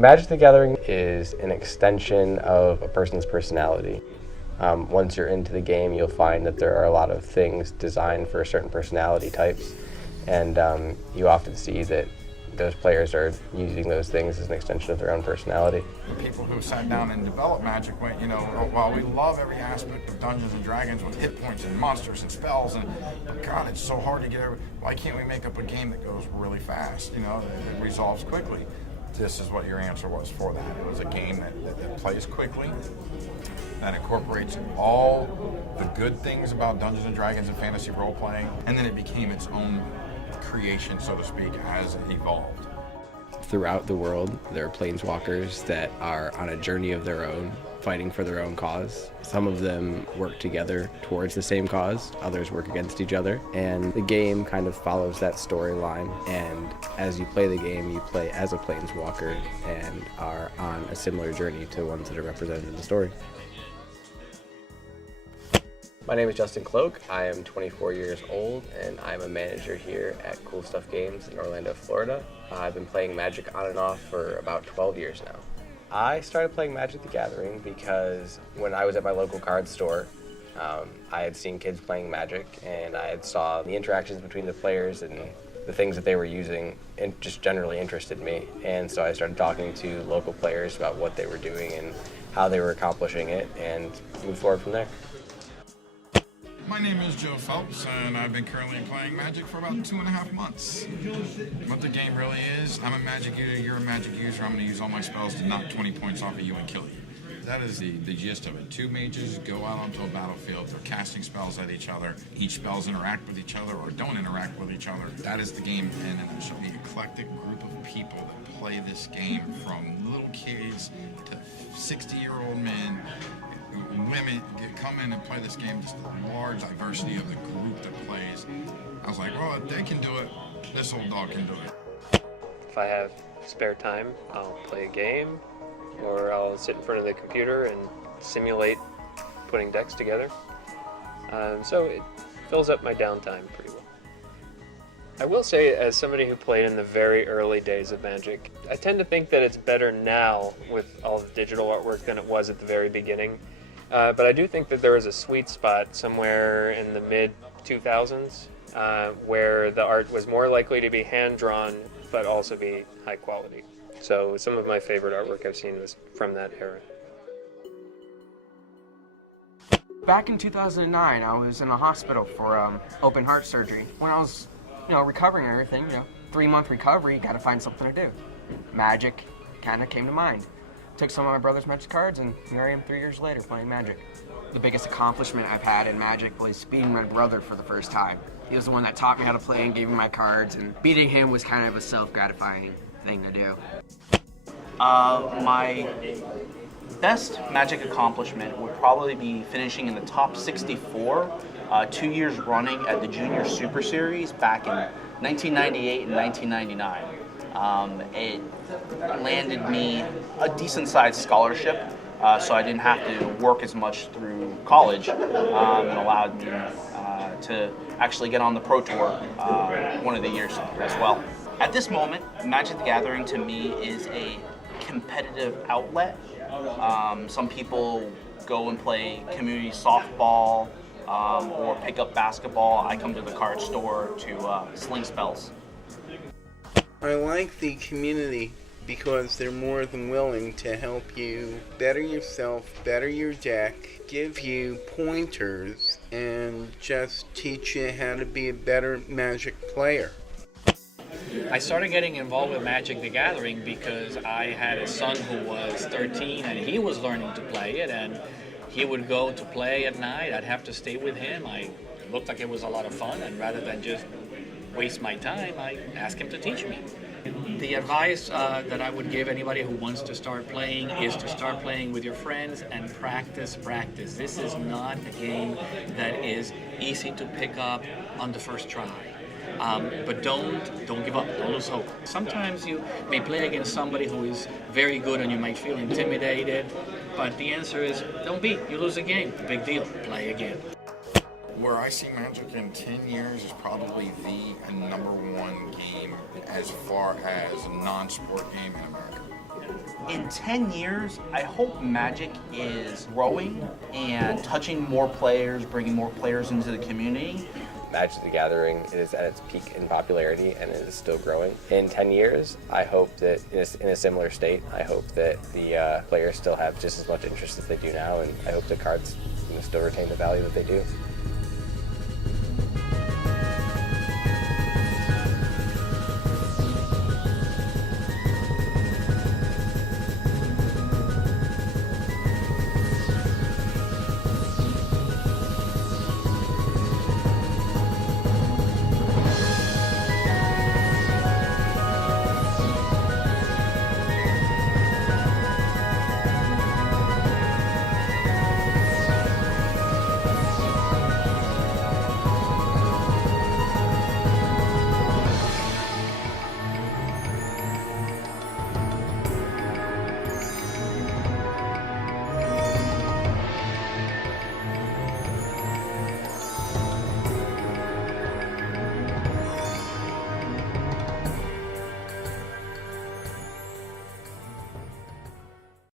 Magic the Gathering is an extension of a person's personality. Once you're into the game, you'll find that there are a lot of things designed for certain personality types, and you often see that those players are using those things as an extension of their own personality. People who sat down and developed Magic went, while we love every aspect of Dungeons and Dragons with hit points and monsters and spells, and God, it's so hard to get why can't we make up a game that goes really fast, that resolves quickly? This is what your answer was for that. It was a game that plays quickly, that incorporates all the good things about Dungeons and Dragons and fantasy role-playing, and then it became its own creation, so to speak, as it evolved. Throughout the world, there are planeswalkers that are on a journey of their own, fighting for their own cause. Some of them work together towards the same cause, others work against each other, and the game kind of follows that storyline, and as you play the game, you play as a planeswalker and are on a similar journey to ones that are represented in the story. My name is Justin Cloak. I am 24 years old, and I'm a manager here at Cool Stuff Games in Orlando, Florida. I've been playing Magic on and off for about 12 years now. I started playing Magic the Gathering because when I was at my local card store, I had seen kids playing Magic, and I had saw the interactions between the players and the things that they were using, and just generally interested me. And so I started talking to local players about what they were doing and how they were accomplishing it, and moved forward from there. My name is Joe Phelps, and I've been currently playing Magic for about 2.5 months. What the game really is, I'm a Magic user, you're a Magic user, I'm going to use all my spells to knock 20 points off of you and kill you. That is the gist of it. Two mages go out onto a battlefield, they're casting spells at each other. Each spells interact with each other or don't interact with each other. That is the game in a nutshell. The eclectic group of people that play this game, from little kids to 60-year-old men, women come in and play this game, just the large diversity of the group that plays. I was like, well, if they can do it, this old dog can do it. If I have spare time, I'll play a game, or I'll sit in front of the computer and simulate putting decks together. So it fills up my downtime pretty well. I will say, as somebody who played in the very early days of Magic, I tend to think that it's better now with all the digital artwork than it was at the very beginning. But I do think that there is a sweet spot somewhere in the mid-2000s where the art was more likely to be hand-drawn but also be high quality. So some of my favorite artwork I've seen was from that era. Back in 2009, I was in a hospital for open heart surgery. When I was, recovering and everything, 3-month recovery, you got to find something to do. Magic kind of came to mind. Took some of my brother's Magic cards, and here I am 3 years later playing Magic. The biggest accomplishment I've had in Magic was beating my brother for the first time. He was the one that taught me how to play and gave me my cards, and beating him was kind of a self-gratifying thing to do. My best Magic accomplishment would probably be finishing in the top 64 2 years running at the Junior Super Series back in 1998 and 1999. It landed me a decent-sized scholarship, so I didn't have to work as much through college, and allowed me to actually get on the Pro Tour one of the years as well. At this moment, Magic the Gathering to me is a competitive outlet. Some people go and play community softball or pick up basketball. I come to the card store to sling spells. I like the community because they're more than willing to help you better yourself, better your deck, give you pointers, and just teach you how to be a better Magic player. I started getting involved with Magic the Gathering because I had a son who was 13 and he was learning to play it, and he would go to play at night. I'd have to stay with him. It looked like it was a lot of fun, and rather than just waste my time, I asked him to teach me. The advice that I would give anybody who wants to start playing is to start playing with your friends and practice. This is not a game that is easy to pick up on the first try. But don't give up, don't lose hope. Sometimes you may play against somebody who is very good and you might feel intimidated, but the answer is don't beat, you lose a game, big deal, play again. Where I see Magic in 10 years is probably the number one game as far as a non-sport game in America. In 10 years, I hope Magic is growing and touching more players, bringing more players into the community. Magic the Gathering is at its peak in popularity and it is still growing. In 10 years, I hope that in a similar state, I hope that the players still have just as much interest as they do now, and I hope the cards still retain the value that they do.